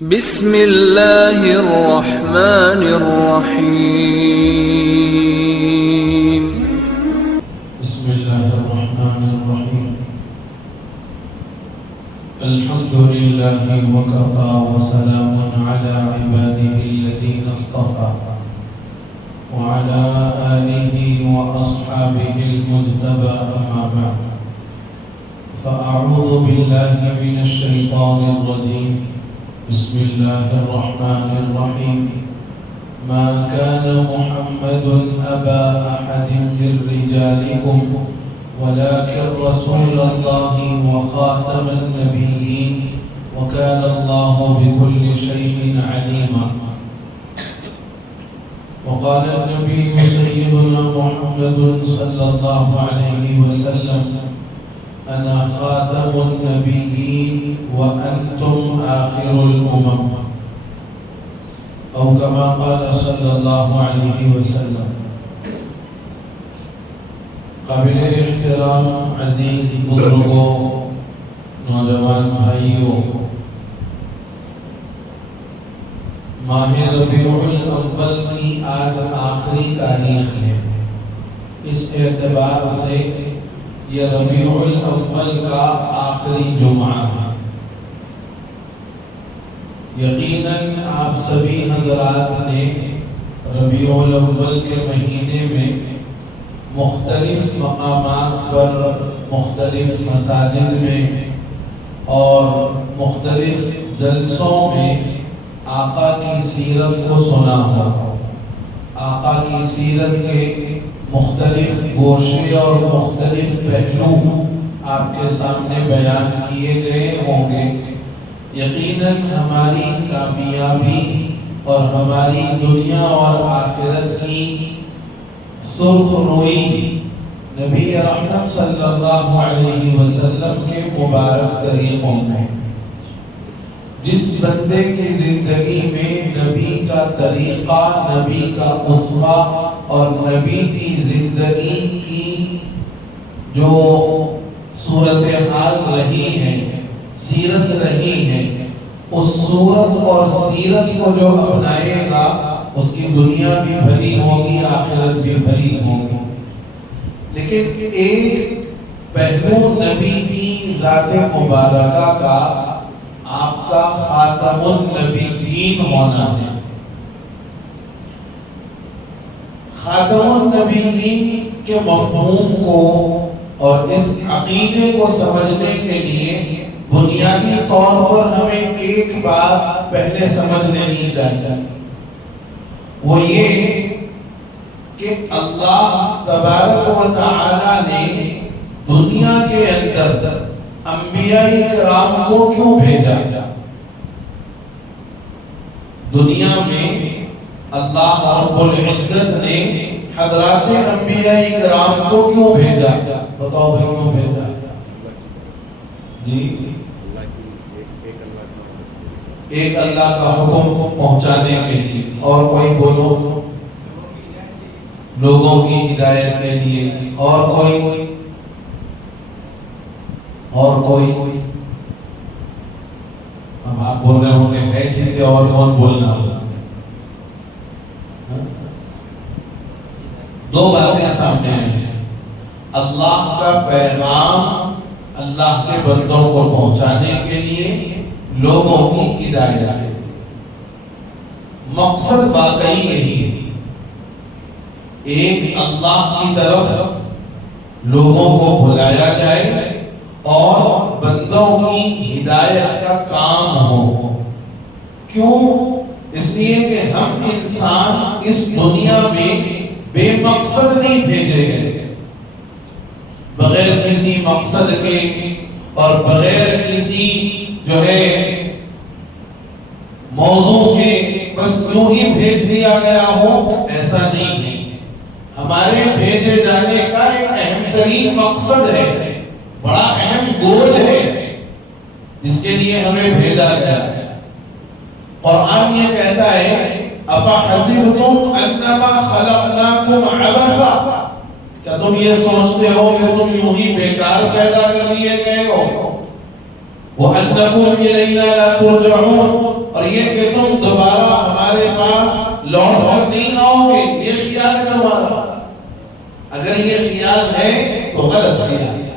بسم اللہ الرحمن الرحیم بسم اللہ الرحمن الرحیم الحمد للہ وکفى وسلام علی عباده الذین اصطفى وعلى آلہ واصحابہ المجتبى اما بعد فاعوذ باللہ من الشیطان الرجیم بسم الله الرحمن الرحيم ما كان محمد أبا أحد من رجالكم ولكن رسول الله وخاتم النبيين وكان الله بكل شيء عليما وقال النبي سيدنا محمد صلى الله عليه وسلم أنا خاتم النبيين وأنتم آخر الأمم أو كما قال صلى الله عليه وسلم. قابل احترام عزیز بزرگوں، نوجوان بھائیوں، ماہ ربیع الاول کی آج آخری تاریخ ہے. اس اعتبار سے یہ ربیع الاول کا آخری جمعہ ہے. یقیناً آپ سبھی حضرات نے ربیع الاول کے مہینے میں مختلف مقامات پر، مختلف مساجد میں اور مختلف جلسوں میں آقا کی سیرت کو سنا ہوگا. آقا کی سیرت کے مختلف گوشے اور مختلف پہلو آپ کے سامنے بیان کیے گئے ہوں گے. یقیناً ہماری کامیابی اور ہماری دنیا اور آخرت کی سرخ روئی نبی رحمت صلی اللہ علیہ وسلم کے مبارک طریقوں میں. جس بندے کی زندگی میں نبی کا طریقہ، نبی کا اسوہ اور نبی کی زندگی کی جو صورتحال رہی ہے، سیرت رہی ہے، اس صورت اور سیرت کو جو اپنائے گا اس کی دنیا بھی بھلی ہوگی، آخرت بھی بھلی ہوگی. لیکن ایک پہلو نبی کی ذات مبارکہ کا آپ کا خاتم النبیین ہونا ہے. خاتم النبیین کے مفہوم کو اور اس عقیدے کو سمجھنے کے لیے بنیادی طور پر ہمیں ایک بات پہلے سمجھ لینی چاہیے. وہ یہ کہ اللہ تبارک و تعالی نے دنیا کے اندر انبیاء کرام کو کیوں بھیجا؟ دنیا میں اللہ رب العزت نے حضرات انبیاء کرام کو کیوں بھیجا؟ بتاؤ بھائی کیوں بھیجا؟ جی، ایک اللہ کا حکم پہنچانے کے لیے. اور کوئی بولو؟ لوگوں کی ہدایت کے لیے. اور کوئی؟ اب آپ بول رہے ہوں گے ہے چیزیں اور کون بولنا ہوگا. دو باتیں سامنے ہیں. اللہ کا پیغام اللہ کے بندوں کو پہنچانے کے لیے، لوگوں کی ہدایت کے لیے. مقصد واقعی یہی ہے. ایک اللہ کی طرف لوگوں کو بلایا جائے اور بندوں کی ہدایت کا کام ہو. کیوں؟ اس لیے کہ ہم انسان اس دنیا میں بے مقصد نہیں بھیجے گئے. بغیر کسی مقصد کے اور بغیر کسی جو ہے موضوع کے بس یوں ہی بھیج دیا گیا ہو، ایسا نہیں ہے. ہمارے بھیجے جانے کا ایک اہم ترین مقصد ہے، بڑا اہم گول ہے جس کے لیے ہمیں بھیجا گیا ہے. قرآن یہ کہتا ہے اَفَحَسِبْتُمْ أَنَّمَا خَلَقْنَاكُمْ عَبَثًا، کیا تم یہ سوچتے ہو کہ تم یوں ہی بیکار پیدا کر لیے گئے ہو؟ وَأَنَّكُمْ إِلَيْنَا لَا تُرْجَعُونَ، اور یہ کہ تم دوبارہ ہمارے پاس لوٹ کر نہیں آؤ گے، یہ خیال ہے تمہارا؟ اگر یہ خیال ہے تو غلط خیال ہے،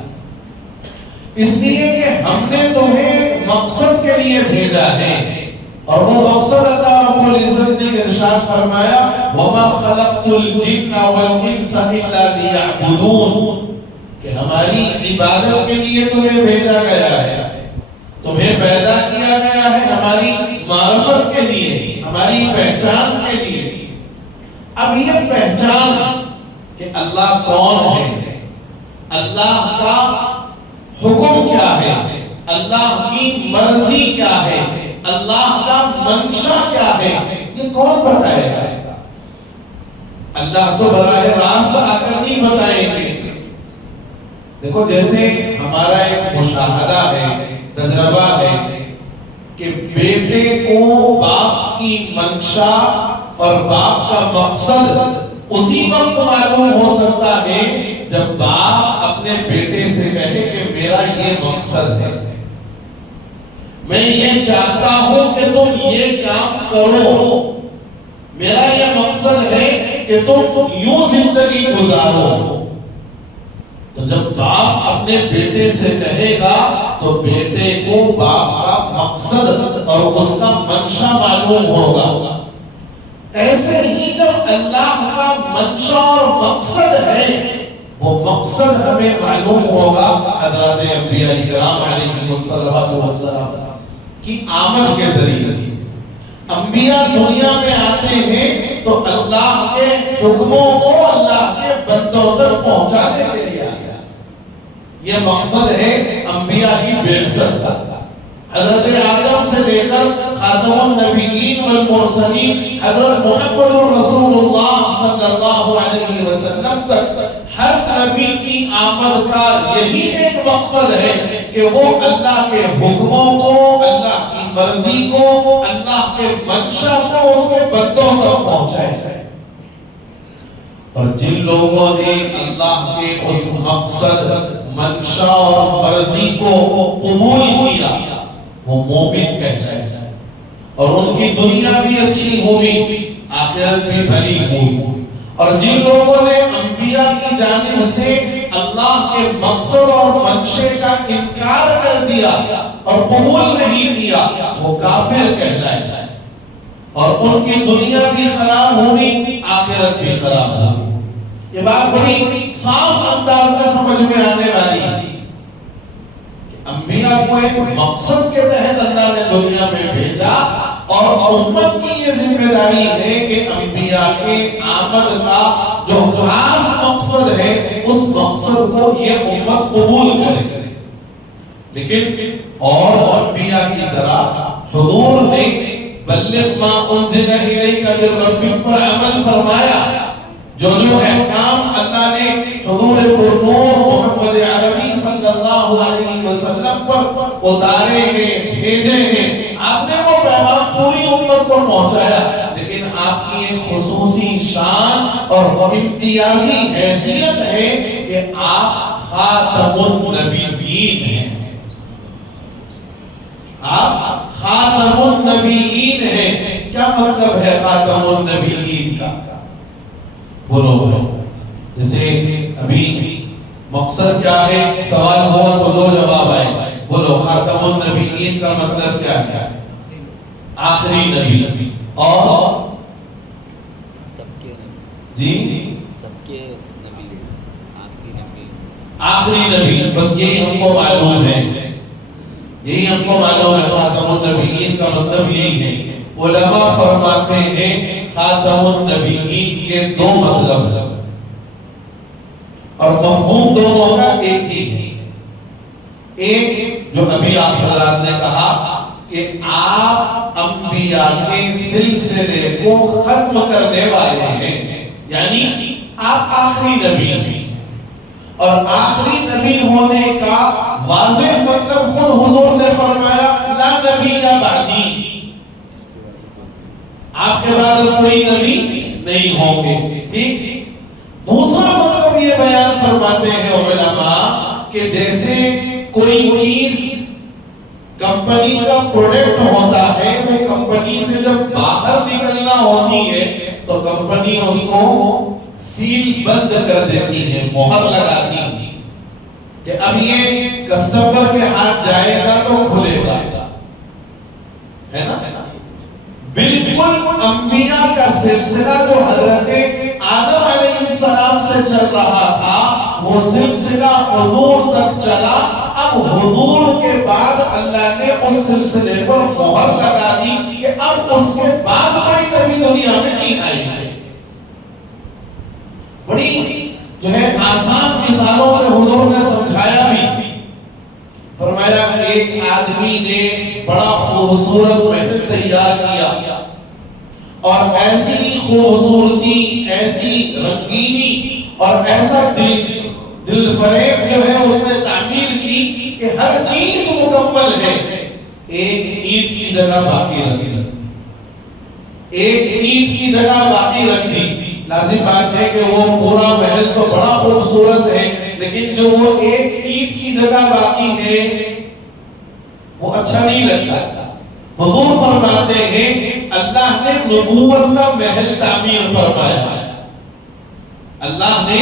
اس لیے کہ ہم نے تمہیں مقصد کے لیے بھیجا ہے، اور وہ مقصد اللہ رب العزت نے ارشاد فرمایا وَمَا خَلَقْتُ الْجِنَّ وَالْإِنسَ إِلَّا لِيَعْبُدُونَ، کہ ہماری عبادت کے لیے تمہیں بھیجا گیا ہے، تمہیں پیدا کیا گیا ہے ہماری معرفت کے لیے، ہماری پہچان کے لیے۔ اب یہ پہچان کہ اللہ کون ہے، اللہ کا حکم کیا ہے، اللہ کی مرضی کیا ہے، اللہ کا منشا کیا ہے، یہ کون بتائے گا؟ اللہ تو براہ راست آ کر نہیں بتائیں گے۔ دیکھو جیسے ہمارا ایک مشاہدہ ہے، تجربہ ہے کہ بیٹے کو باپ کی منشا اور باپ کا مقصد اسی وقت معلوم ہو سکتا ہے جب باپ اپنے بیٹے سے کہے کہ میرا یہ مقصد ہے، میں یہ چاہتا ہوں کہ تم یہ کام کرو، میرا یہ مقصد ہے کہ تم یوں زندگی گزارو۔ تو جب باپ اپنے بیٹے سے کہے گا تو بیٹے کو باپ کا مقصد اور اس کا منشا معلوم ہوگا۔ ایسے ہی جب اللہ کا منشا اور مقصد ہے، وہ مقصد ہمیں معلوم ہوگا حضرات انبیاء کرام علیہ السلام کی آمد کے ذریعے سے۔ انبیاء دنیا میں آتے ہیں تو اللہ کے حکموں کو اللہ کے بندوں تک پہنچانے کے لیے آتے ہیں، یہ مقصد ہے انبیاء کی بعثت۔ حضرت آدم سے لے کر خاتم النبیین والمرسلین حضرت محمد رسول اللہ صلی اللہ علیہ وسلم تک ہر نبی کی آمد کا یہی ایک مقصد ہے کہ وہ اللہ کے حکموں کو، اللہ کی مرضی کو، اللہ کے منشا کو اس کے بندوں تک پہنچائے۔ اور جن لوگوں نے اللہ کے اس مقصد، منشا اور مرضی کو قبول کیا وہ مومن کہلائے، اور ان کی دنیا بھی اچھی ہوئی، آخرت بھی بھلی ہوئی۔ اور جن لوگوں نے انبیاء کی جانب سے اللہ کے مقصد اور منشے کا انکار کر دیا اور قبول نہیں کیا وہ کافر کہلائے، اور ان کی دنیا بھی خراب ہوئی، آخرت بھی خراب ہوئی۔ یہ بات بڑی صاف انداز میں سمجھ میں آنے والی ہے۔ انبیاء کو ایک مقصد کے تحت اللہ نے دنیا میں بھیجا، اور امت کی یہ ذمہ داری ہے کہ انبیاء کے آمد کا جو خاص مقصد ہے اس مقصد کو یہ امت قبول کرے۔ لیکن اور انبیاء کی طرح حضور نے بلغ ما انزل الیک من ربک پر عمل فرمایا، جو احکام اللہ نے حضور پرنور محمد عربی صلی اللہ علیہ وسلم پر اتارے ہیں، بھیجے ہیں، آپ نے وہ پیغام پوری امت کو پہنچایا۔ لیکن آپ کی ایک خصوصی شان اور امتیازی حیثیت ہے کہ آپ خاتم النبیین ہیں، آپ خاتم النبیین ہیں۔ کیا مطلب ہے خاتم النبیین کا؟ بولو بھائی، جیسے ابھی مقصد کیا ہے سوال ہوا تو دو جواب آئے، بولو خاتم النبیین کا مطلب کیا ہے؟ آخری نبی، اور سب کے نبی، جی سب کے نبی، آخری نبی، آخری نبی، بس یہی ہم کو معلوم ہے، یہی ہم کو معلوم ہے خاتم النبیین کا مطلب یہی ہے۔ علماء فرماتے ہیں خاتم النبیین کے دو مطلب ہیں، اور مفہوم دونوں کا ایک ہی ہے۔ ایک جو ابھی آپ حضرات نے کہا کہ آپ انبیاء کے سلسلے کو ختم کرنے والے ہیں، یعنی آپ آخری نبی ہیں، اور آخری نبی ہونے کا واضح مطلب خود حضور نے فرمایا لا نبی بعدی، آپ کے بعد کوئی نبی نہیں ہوں گے۔ ٹھیک، دوسرا مطلب یہ بیان فرماتے ہیں علماء کہ جیسے کوئی چیز کمپنی کا پروڈکٹ ہوتا ہے، وہ کمپنی کمپنی سے جب باہر نکلنا ہوتی ہے تو کمپنی اس کو سیل بند کر دیتی ہے، مہر لگاتی ہے کہ اب یہ کسٹمر کے ہاتھ جائے گا تو کھلے گا، ہے نا؟ بالکل انبیاء کا سلسلہ جو حضرت آدم علیہ السلام سے چل رہا تھا وہ سلسلہ حضور تک چلا. اب حضور کے بعد اللہ نے اس سلسلے پر مہر لگا دی کہ اب اس کے بعد کوئی نبی دنیا میں نہیں آئی ہے. بڑی جو ہے آسان مثالوں سے حضور نے سمجھایا بھی. فرمایا کہ ایک آدمی نے بڑا خوبصورت محل تیار کیا اور ایسی خوبصورتی، ایسی رنگینی اور ایسا دل فریب جو ہے اس نے تعمیر کی کہ ہر چیز مکمل ہے، ایک اینٹ کی جگہ باقی رکھ دی، ایک اینٹ کی جگہ باقی رکھ دی. لازم بات ہے کہ وہ پورا محل تو بڑا خوبصورت ہے لیکن جو وہ ایک اینٹ کی جگہ باقی ہے وہ اچھا نہیں لگتا. حضور فرماتے ہیں اللہ نے نبوت کا محل تعمیر فرمایا، اللہ نے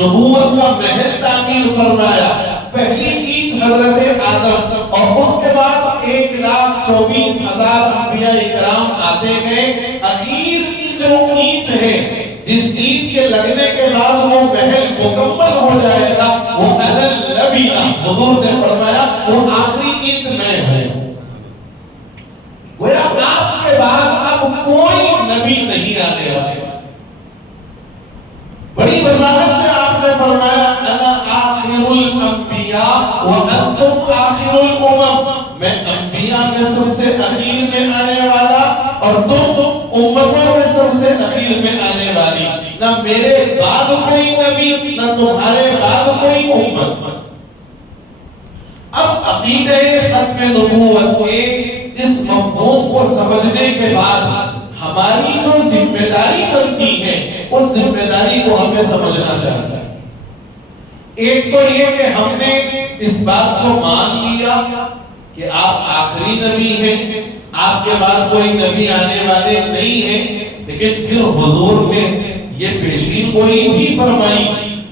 نبوت کا محل تعمیر فرمایا. پہلی اینٹ حضرت آدم اور اس کے بعد 1,24,000 انبیاء کرام آتے گئے. اخیر کی جو اینٹ ہے جس اینٹ کے لگنے کے بعد وہ محل مکمل ہو جائے گا وہ النبی، حضور نے فرمایا وہ آخری اینٹ میں ہوں. گویا آپ کے بعد اب کوئی نبی نہیں آنے والا. بڑی وضاحت سے آپ نے فرمایا انا آخر الانبیاء وانتم آخر الامم، میں انبیاء میں سب سے اخیر میں آنے والا اور تم امتوں میں سب سے اخیر میں آنے والی. نہ میرے بعد کوئی نبی نہ تمہارے بعد کوئی امت. اب عقیدہ ختم نبوت کے اس مفہوم کو سمجھنے کے بعد ہماری جو ذمہ داری بنتی ہے اس ذمہ داری کو ہمیں سمجھنا چاہتا ہے. ایک تو یہ کہ ہم نے اس بات کو مان لیا کہ آپ آخری نبی ہیں، آپ کے بعد کوئی نبی آنے والے نہیں ہیں، لیکن پھر حضور نے یہ پیشین گوئی بھی فرمائی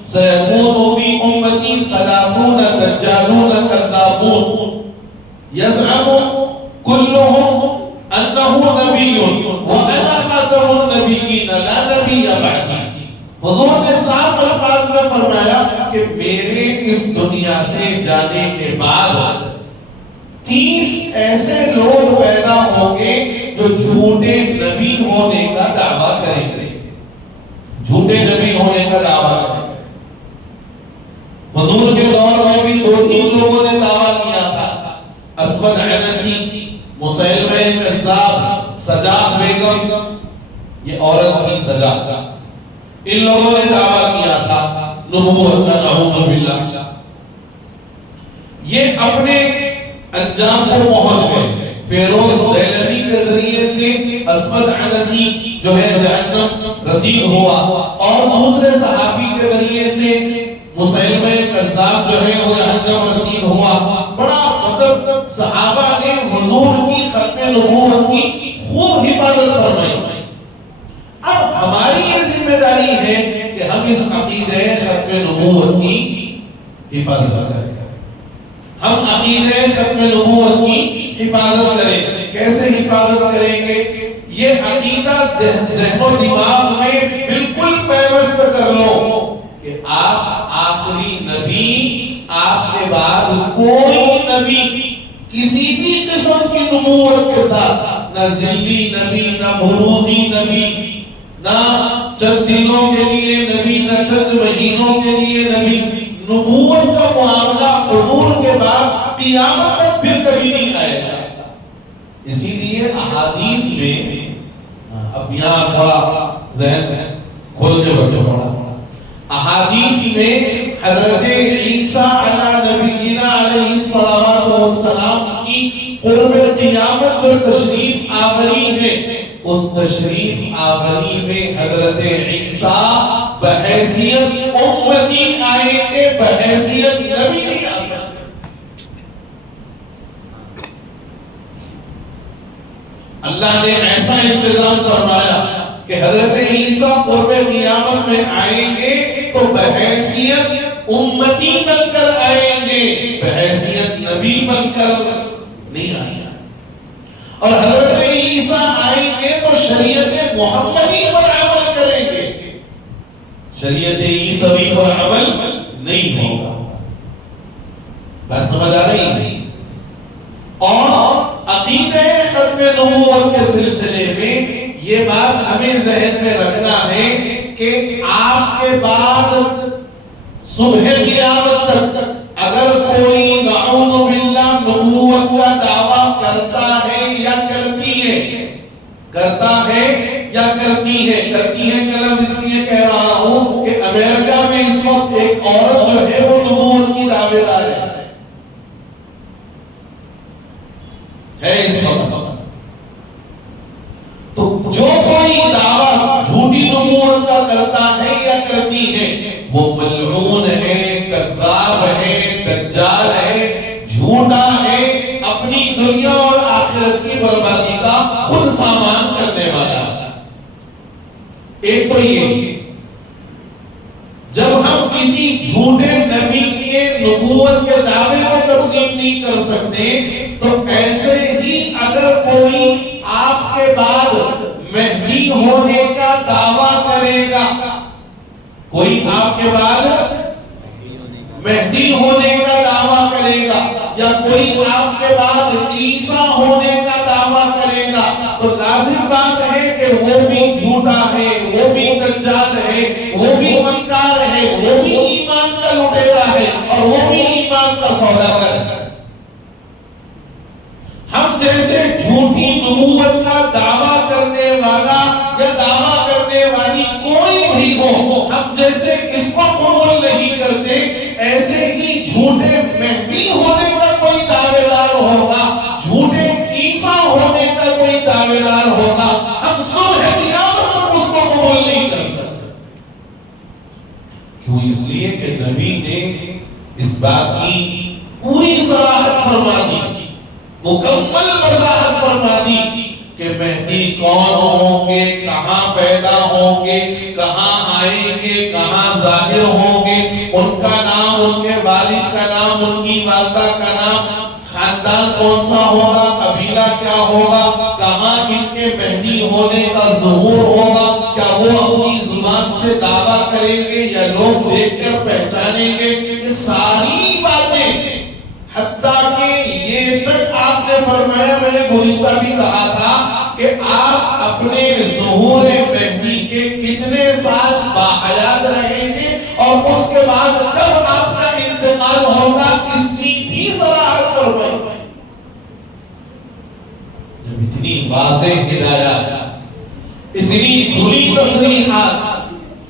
سَيَكُونُ فِي أُمَّتِي 30 دَجَّالُونَ كَذَّابُونَ يَزْعَمُ كُلُّهُمْ أَنَّهُ نَبِيٌّ وَأَنَا خَاتَمُ النَّبِيِّينَ لَا نَبِيَّ بَعْدِي. حضور نے صاف الفاظ میں فرمایا کہ میرے اس دنیا سے جانے کے بعد 30 ایسے لوگ پیدا ہوں گے جو جھوٹے نبی ہونے کا دعویٰ کریں گے، جھوٹے نبی ہونے کا دعویٰ کریں گے. حضور کے دور میں بھی 2-3 لوگوں نے دعویٰ کیا تھا، اسود عنسی، مسیلمہ کذاب، سجاد بیگم، یہ عورت کی سجاد، ان لوگوں نے دعویٰ کیا تھا نبوت کا. نعوذ باللہ. یہ اپنے انجام کو پہنچ گئے. فیروز دہلوی کے ذریعے سے اسود عنسی جو ہے جہنم رسید ہوا اور دوسرے صحابی کے ذریعے سے مسیلمہ کذاب جو ہے وہ جہنم رسید ہوا. بڑا مطلب صحابہ نے حضور کی ختم نبوت کی خوب حفاظت فرمائی. اب ہماری یہ ذمہ داری ہے کہ ہم اس عقیدہ ختم نبوت کی حفاظت کریں. ہم عقیدہ ختم نبوت کی حفاظت کریں. کیسے حفاظت کریں گے؟ یہ عقیدہ ذہن و دماغ میں بالکل پیوست کر لو کہ آپ آخری نبی، آپ کے بعد کوئی نبی کسی بھی قسم کی نبوت کے ساتھ، نہ ذلی نبی، نہ بروزی نبی، نہ چند دنوں کے لیے نبی، نہ چند مہینوں کے لیے نبی. نبوت کا معاملہ حضور کے بعد قیامت تک پھر کبھی نہیں آئے گا. اسی لیے احادیث میں، اب یہاں تھوڑا ذہن کھول کے بیٹھو، پڑھا احادیث میں حضرت عیسیٰ علی نبینا علیہ الصلوۃ والسلام کی قرب قیامت جو تشریف آوری ہے، اس تشریف آوری میں حضرت عیسیٰ بحیثیت امتی آئے کہ بحیثیت نبی نہیں آ سکتے. اللہ نے ایسا انتظام فرمایا کہ حضرت عیسیٰ قرب قیامت میں آئیں گے تو بحیثیت امتی بن کر آئیں گے، بحیثیت نبی بن کر نہیں آئیں گے، اور حضرت عیسیٰ آئیں گے تو شریعت محمدی پر عمل کریں گے، شریعت عیسوی پر عمل نہیں ہوگا۔ بات سمجھ آ رہی ہے؟ اور عقیدہ ختم نبوت کے سلسلے میں یہ بات ہمیں ذہن میں رکھنا ہے کہ آپ کے بعد صبح قیامت تک اگر کوئی نعوذ باللہ نبوت کا دعویٰ کرتا ہے یا کرتی ہے، کرتا ہے یا کرتی ہے، کرتی ہے کہ میں اس لیے کہہ رہا ہوں کہ امریکہ میں اس وقت ایک عورت جو ہے وہ نبوت کی دعوے دار ہے اس وقت۔ تو جو کوئی دعویٰ جھوٹی نبوت کا کرتا ہے یا کرتی ہے وہ ملعون ہے، کذاب ہے، دجال ہے، جھوٹا ہے، اپنی دنیا اور آخرت کی بربادی کا خود سامان کرنے والا۔ ایک تو یہ جب ہم کسی جھوٹے نبی کے نبوت کے دعوے کو تسلیم نہیں کر سکتے تو ایسے ہی اگر کوئی آپ کے بعد مہدی ہونے کا دعویٰ کرے گا، کوئی آپ کے بعد مہدی ہونے کا دعویٰ کرے گا یا کوئی آپ کے بعد عیسیٰ ہونے کا دعویٰ کرے گا تو لازم بات ہے کہ وہ بھی جھوٹا ہے، وہ بھی دجال ہے، وہ بھی مکار ہے، وہ بھی ایمان کا لٹیرا ہے اور وہ بھی ایمان کا سوداگر ہے۔ ہم جیسے جھوٹی نبوت کا دعویٰ کرنے والا یا دعویٰ کرنے والی کوئی بھی ہو، ہم جیسے اس کو قبول نہیں کرتے، ایسے ہی جھوٹے مہدی ہونے کا کوئی دعوے دار ہوگا، جھوٹے عیسیٰ ہونے کا کوئی دعوے دار ہوگا، ہم صبح قیامت تک اس کو قبول نہیں کر سکتے۔ کیوں؟ اس لیے کہ نبی نے اس بات کی پوری صراحت فرما دی، مکمل وضاحت فرما دی کہ مہدی کون ہوں گے، کہاں پیدا ہوں گے، کہاں آئیں گے، کہاں ظاہر ہوں گے، ان کا نام، ان کے والد کا نام، ان کی والدہ کا نام، خاندان کون سا ہوگا، قبیلہ کیا ہوگا، کہاں ان کے مہدی ہونے کا ظہور ہوگا، کیا وہ اپنی زبان سے دعویٰ کریں گے یا لوگ دیکھ کر پہچانیں گے، یہ ساری باتیں، حتیٰ کہ یہ تک آپ نے فرمایا، میں نے گزشتہ بھی کہا تھا کہ آپ اپنے ظہور مہدی کے کتنے سال باحیات رہیں گے اور اس کے بعد کب آپ کا انتقال ہوگا، اس کی بھی صراحت فرمائی۔ جب اتنی واضح ہدایات، اتنی کھلی تصریحات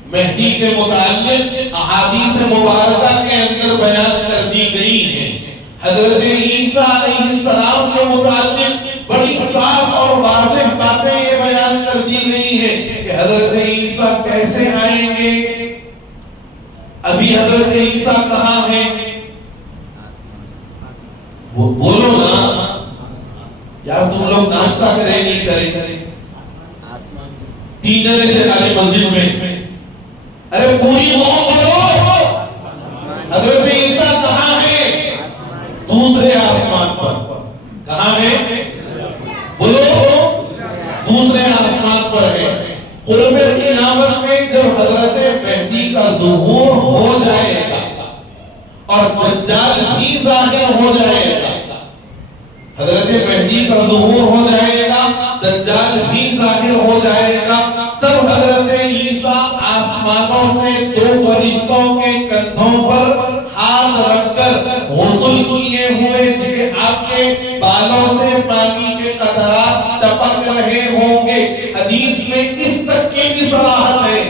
مہدی کے متعلق احادیث مبارکہ کے اندر بیان کر دی گئی ہیں، حضرت عیسیٰ علیہ السلام کے متعلق بڑی صاف اور واضح باتیں یہ بیان کر دی گئی ہیں کہ حضرت عیسیٰ کیسے آئیں گے۔ ابھی حضرت عیسیٰ کہاں ہیں؟ وہ بولو نا یار، تم لوگ ناشتہ کریں نہیں کریں؟ 3 جنے سے خالی مسجد میں، ارے پوری قوم بولو، حضرت عیسیٰ کہاں ہیں؟ دوسرے آسمان پر۔ کہاں ہے؟ بولو، دوسرے آسمان پر ہے۔ قرب قیامت میں جب حضرت مہدی کا ظہور ہو جائے گا اور دجال بھی ظاہر ہو جائے گا، حضرت مہدی کا ظہور ہو جائے گا، دجال بھی ظاہر ہو جائے گا، تب حضرت عیسیٰ آسمانوں سے 2 فرشتوں کے کندھوں پر ہاتھ رکھ کر غسل کیے ہوئے کہ آپ کے بالوں سے پانی کے قطرات ٹپک رہے ہوں گے۔ حدیث میں اس تک کی بھی صراحت ہے،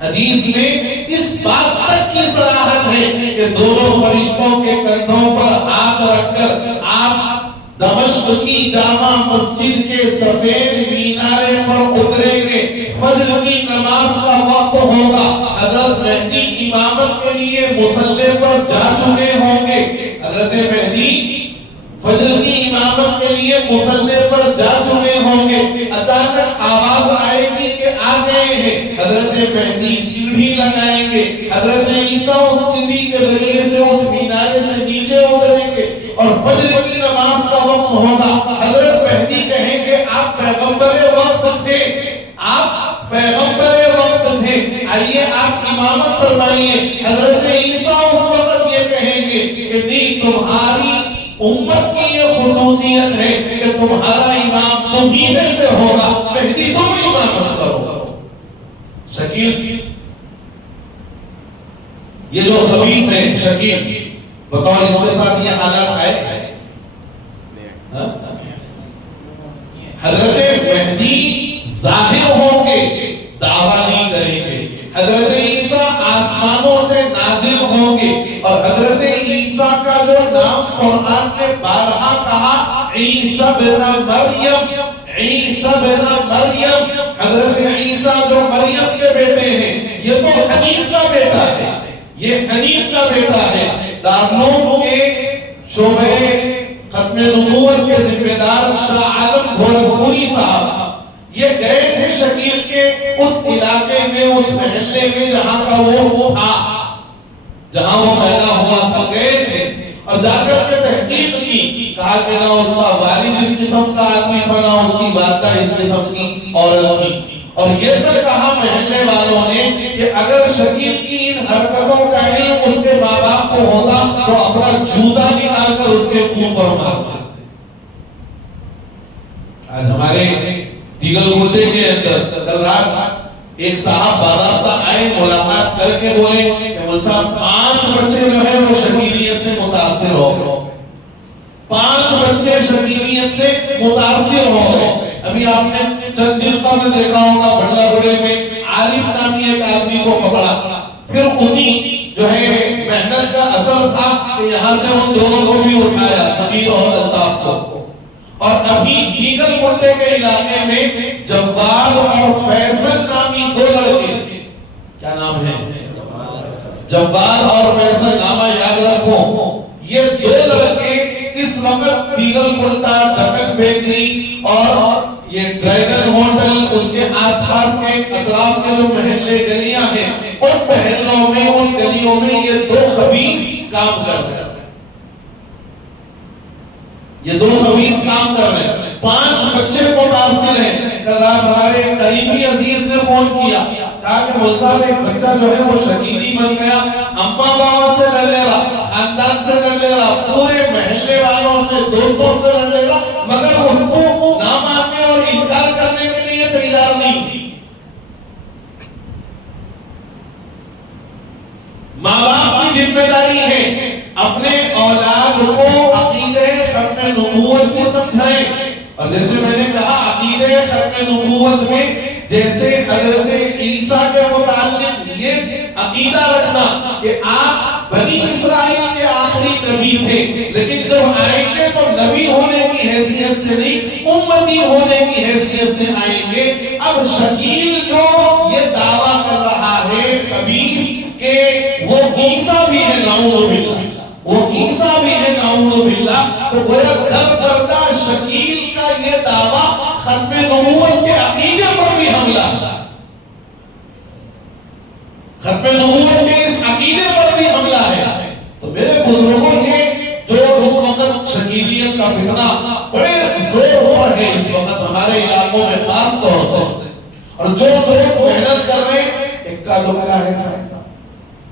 حدیث میں اس بات تک کی صراحت ہے کہ دونوں فرشتوں کے کندھوں پر ہاتھ رکھ کر آپ دمشق کی جامع مسجد کے سفید مینارے پر اتریں گے، فجر کی نماز کا وقت ہوگا، حضرت مہدی امامت کے لیے مصلی پر جا چکے ہوں گے، حضرت مہدی فجر کی امامت کے لیے مصلی پر جا چکے ہوں گے، اچانک آواز آئے گی کہ آ گئے ہیں، حضرت مہدی سیڑھی لگائیں گے، حضرت عیسیٰ اس سیڑھی کے ذریعے سے اس مینارے سے نیچے اتریں گے اور فجر کی نماز کا وقت ہوگا۔ حضرت مہدی کہیں کہ آپ پیغمبر وقت تھے، آپ پیغمبر وقت تھے، آئیے آپ امامت فرمائیے۔ حضرت عیسیٰ اس وقت یہ کہیں گے کہ نہیں، تمہاری امت کی یہ خصوصیت ہے کہ تمہارا امام تمہیں میں سے ہوگا، مہدی تم امامت کرو۔ شکیل، یہ جو خبیث ہے شکیل، بطور اس کے ساتھ یہ حالات آئے۔ حضرت مہدی ظاہر ہوں گے، دعویٰ نہیں کریں گے۔ حضرت عیسیٰ آسمانوں سے نازل ہوں گے اور حضرت عیسیٰ کا جو نام قرآن نے بارہا کہا، عیسیٰ بن مریم، عیسیٰ بن مریم، حضرت عیسیٰ جو مریم کے بیٹے ہیں، یہ تو حنیف کا بیٹا ہے، یہ حنیف کا بیٹا ہے۔ دارالعلوم کے شعبہ ختم نبوت کے ذمہ دار شاہ عالم گورکھپوری صاحب یہ گئے تھے شکیل کے اس علاقے میں، اس محلے میں جہاں کا وہ تھا، جہاں وہ پیدا ہوا تھا، گئے تھے اور جا کر کے تحقیق کی، کہا کہ نہ اس کا والد اس قسم کا آدمی تھا، نہ اس کی والدہ اس قسم کی عورت تھی، اور یہ تک کہا محلے والوں نے کہ اگر شکیل کی ان حرکتوں کا علم اس کے ماں باپ کو ہوتا تو اپنا جوتا نکال کر اس کے منہ پر مارتا۔ آج ہمارے دیگر گھنٹے کے اندر کل رات ایک صاحب باضابطہ آئے، ملاقات کر کے بولے کہ مول صاحب 5 بچے جو ہے وہ شکیلیت سے متاثر ہو گئے، 5 بچے شکیلیت سے متاثر ہو گئے۔ ابھی آپ نے چند دن قبل دیکھا ہوگا بڑلا بڑے میں عارف نامی ایک آدمی کو پکڑا، پھر اسی جو ہے محنت کا اثر تھا کہ یہاں سے ان دونوں کو بھی اٹھایا، سمیر اور الطاف کو۔ اور ابھی دیگر گھنٹے کے علاقے میں جواد اور فیصل نامی 2 لڑکے، کیا نام ہے؟ جواد اور فیصل، نامہ یاد رکھو، یہ 2 لڑکے اس وقت دیگر گھنٹہ، دکن بیکری اور یہ ڈریگن ہوٹل، اس کے آس پاس کے اطراف کے جو محلے گلیاں ہیں، ان محلوں میں، ان گلیوں میں یہ 2 خبیث کام کر رہے ہیں، یہ 2 خبیث کام کر رہے ہیں، 5 بچے متاثر ہیں۔ کل رات ہمارے قریبی عزیز نے فون کیا، کہا کہ مول صاحب ایک بچہ جو ہے وہ شکیلی بن گیا، اماں بابا سے لڑ لے رہا، خاندان سے لڑ لے رہا، پورے محلے والوں سے، دوستوں سے لڑ لے رہا، مگر اس کو نہ ماننے اور انکار کرنے کے لیے تیار نہیں۔ ماں باپ کی ذمہ داری ہے اپنے اولاد کو عقیدہ ختم نبوت کو سمجھائیں، اور جیسے میں نے کہا عقیدہ ختم نبوت میں جیسے حضرت عیسیٰ کے متعلق یہ عقیدہ رکھنا کہ آپ بنی اسرائیل کے آخری نبی تھے، لیکن جب آئیں گے تو نبی ہونے کی حیثیت سے نہیں، امتی ہونے کی حیثیت سے آئیں گے۔ اب شکیل جو یہ دعویٰ کر رہا ہے خبیث کہ وہ عیسیٰ بھی ہے، نعوذ باللہ، وہ عیسیٰ بھی ہے، نعوذ باللہ، تو گویا در پردہ شکیل کا یہ دعویٰ ختم نبوت کے عقیدے پر بھی حملہ، ختم نبوت کے اس عقیدے پر بھی حملہ ہے۔ تو میرے بزرگوں یہ جو اس وقت شکیلیت کا فتنہ بڑے زور پر ہے اس وقت ہمارے علاقوں میں خاص طور سے، اور جو لوگ محنت کر رہے ہیں، اکا دکا ہے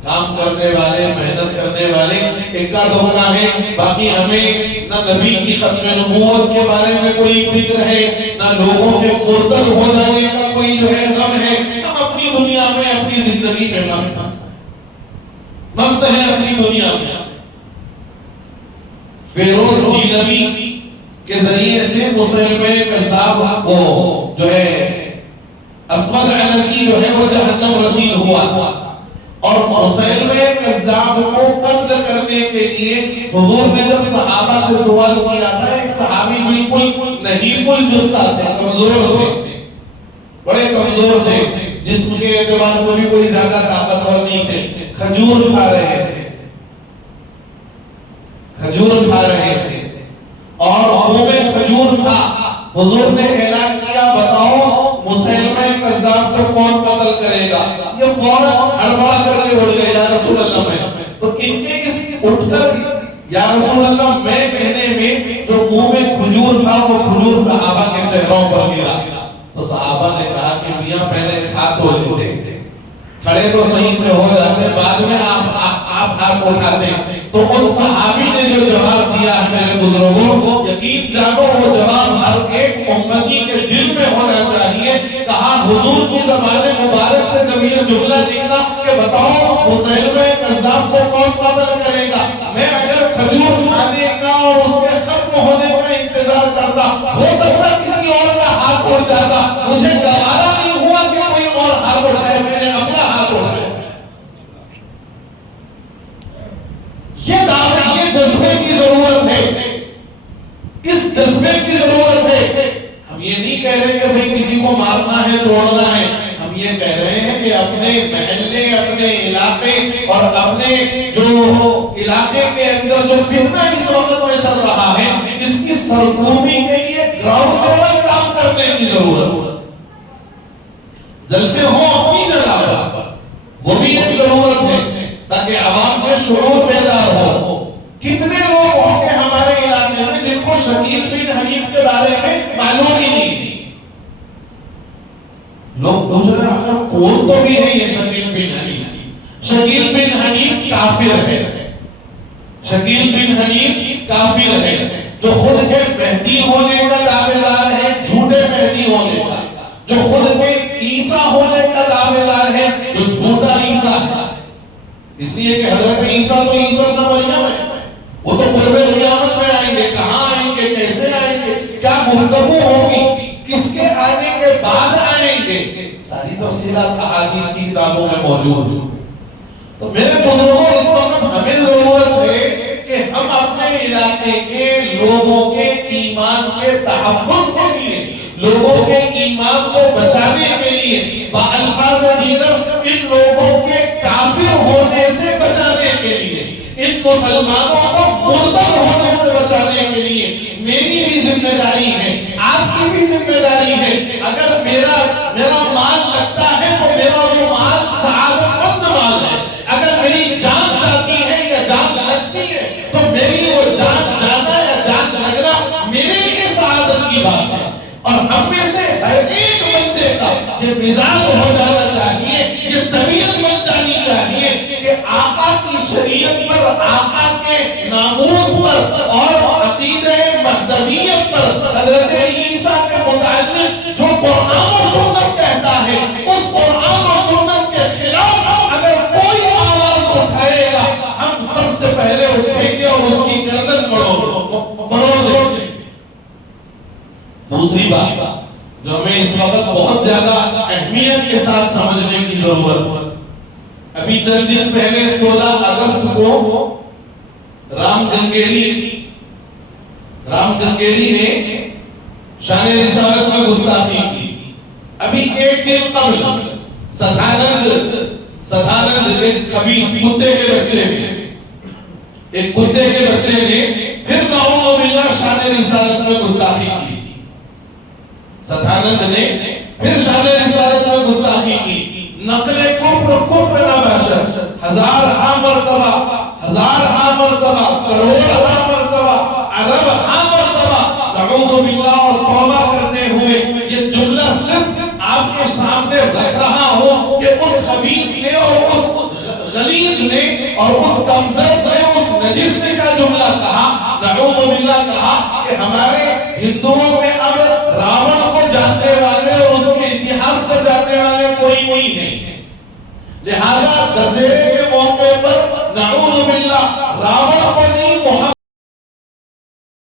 کام کرنے والے، محنت کرنے والے اکا دکا ہے، باقی ہمیں نہ نبی کی ختم نبوت کے بارے میں کوئی فکر ہے، نہ لوگوں کے مرتد ہو جانے کا کوئی جو ہے غم ہے، ہم اپنی دنیا میں، اپنی زندگی میں مست ہیں اپنی دنیا میں۔ فیروز دیلوی کے ذریعے سے مسلمہ کذاب وہ جو ہے اسود عنسی جو ہے وہ جہنم رسید ہوا، اور مسلمہ کذاب کو قتل کرنے کے لیے حضور نے جب صحابہ سے سوال کیا تھا، ایک صحابی بالکل نحیف الجثہ تھے، کمزور تھے، بڑے کمزور تھے، جسم کے اعتبار سے بھی کوئی زیادہ طاقتور نہیں تھے، کھجور کھا رہے تھے، حضور نے اعلان کیا بتاؤ مسیلمہ کذاب کو کون قتل کرے گا؟ یہ فوراً ہڑبڑا کر کے اڑ گئے یا رسول اللہ میں. تو ان کے اس اٹھ کر یا رسول اللہ میں کہنے میں جو منہ میں کھجور تھا وہ کھجور صحابہ کے چہروں پر گرا. تو صحابہ نے کہا کہ میاں پہلے کھا تو لیتے, کھڑے تو صحیح سے ہو جاتے, بعد میں آپ ہاتھ اٹھاتے. تو ان صحابی نے جو جواب دیا میرے بزرگوں کو یقین جانو وہ جواب ہر ایک امتی کے دل میں ہونا چاہیے. کہا حضور کی زبان مبارک سے جب یہ جملہ نکلا کہ بتاؤ مسیلمہ کذاب کو کون قتل کرے گا, میں اگر کھجور کھانے کا اور اس کے ختم ہونے کا انتظار کرتا, ہو سکتا کسی اور کا ہاتھ اٹھ جاتا, مجھے گوارا نہیں ہوا کہ کوئی اور ہاتھ اٹھائے, میں نے اپنا ہاتھ اٹھایا. یہ دعوت, یہ جذبے کی ضرورت ہے, اس جذبے کی ضرورت ہے. ہم یہ نہیں کہہ رہے کہ بھئی کسی کو مارنا ہے توڑنا ہے, ہم یہ کہہ رہے ہیں کہ اپنے محلے, اپنے علاقے اور اپنے جو علاقے کے اندر جو فتنہ اس وقت میں چل رہا ہے اس کی سرکوبی کے لیے گراؤنڈ لیول کام کرنے کی ضرورت. جلسے ہوں اپنی جگہ پر, وہ بھی ایک ضرورت ہے تاکہ عوام میں شعور بیدار ہو. کتنے لوگ ہوں گے ہمارے علاقے میں جن کو شکیل بن حنیف کے بارے میں معلوم ہی نہیں. لوگ پوچھ رہے ہیں آخر کون تو بھی ہے یہ شکیل بن حنیف. شکیل بن حنیف کافر ہے, شکیل بن حنیف کافر ہے جو خود کے مہدی ہونے کا دعوے دار ہے, جھوٹے مہدی ہونے کا, جو خود کے عیسیٰ ہونے کا دعوے دار ہے, جو جھوٹا عیسیٰ ہے. اس لیے کہ حضرت عیسیٰ تو عیسیٰ ابن مریم ہے, وہ تو قرب قیامت میں آئیں گے, کہاں آئیں گے, کیسے آئیں گے, کیا گفتگو ہوگی, کس کے آنے کے بعد آئیں گے, ساری تفصیلات احادیث کی کتابوں میں موجود ہیں. تو میرے بزرگوں اس وقت ہمیں ضرورت ہے کہ ہم اپنے علاقے کے لوگوں کے ایمان کے تحفظ کے لیے, لوگوں کے ایمان کو بچانے کے لیے, بالفاظ دیگر ان لوگوں کے کافر ہونے سے بچانے کے لیے, ان مسلمانوں کو مرتد ہونے سے بچانے کے لیے میری بھی ذمہ داری ہے, آپ کی بھی ذمہ داری ہے. اگر میرا مال لگتا ہے تو میرا وہ مال سعادت مند مال ہے. اگر میری جان جاتی ہے یا جان لگتی ہے تو میری وہ جان جانا یا جان لگنا میرے لیے سعادت کی بات ہے. اور ہم میں سے ہر ایک بندے کا یہ مزاج ہو جانا چاہیے, یہ طبیعت بن جانی چاہیے کہ آقا کی شریعت پر, آقا کے ناموس پر اور عقیدہ مہدویت پر, حضرت عیسیٰ کے متعلق جو قرآن و سنت کہتا ہے اس قرآن و سنت کے خلاف اگر کوئی آواز اٹھائے گا ہم سب سے پہلے اٹھیں گے اور اس کی گردن بڑھو دیں گے. دوسری بات جو ہمیں اس وقت بہت زیادہ اہمیت کے ساتھ سمجھنے کی ضرورت ہے, ابھی چند دن پہلے 16 اگست کو رام گنگیری نے شان رسالت میں گستاخی کی. ابھی ایک دن قبل سدھانند ایک خبیث کتے کے بچے نے پھر نعوذ باللہ شان رسالت میں گستاخی کی. سدھانند نے پھر شان رسالت میں گستاخی کی. نقل کفر نہ باشر, 1000 مرتبہ, 1000 مرتبہ, کروڑ مرتبہ, ارب مرتبہ نعوذ باللہ اور توبہ کرتے ہوئے یہ جملہ صرف آپ کے سامنے رکھ رہا ہوں کہ اس خبیث نے اور اس غلیظ نے اور اس کمزر نے, اس نجس نے کا جملہ کہا, نعوذ باللہ کہا کہ ہمارے ہندوؤں میں اب راون کو جاننے والے اور اس کے اتہاس کو جاننے والے کوئی نہیں ہے. لہذا دسہرے کے موقع پر نعوذ باللہ راون کو نہیں, محمد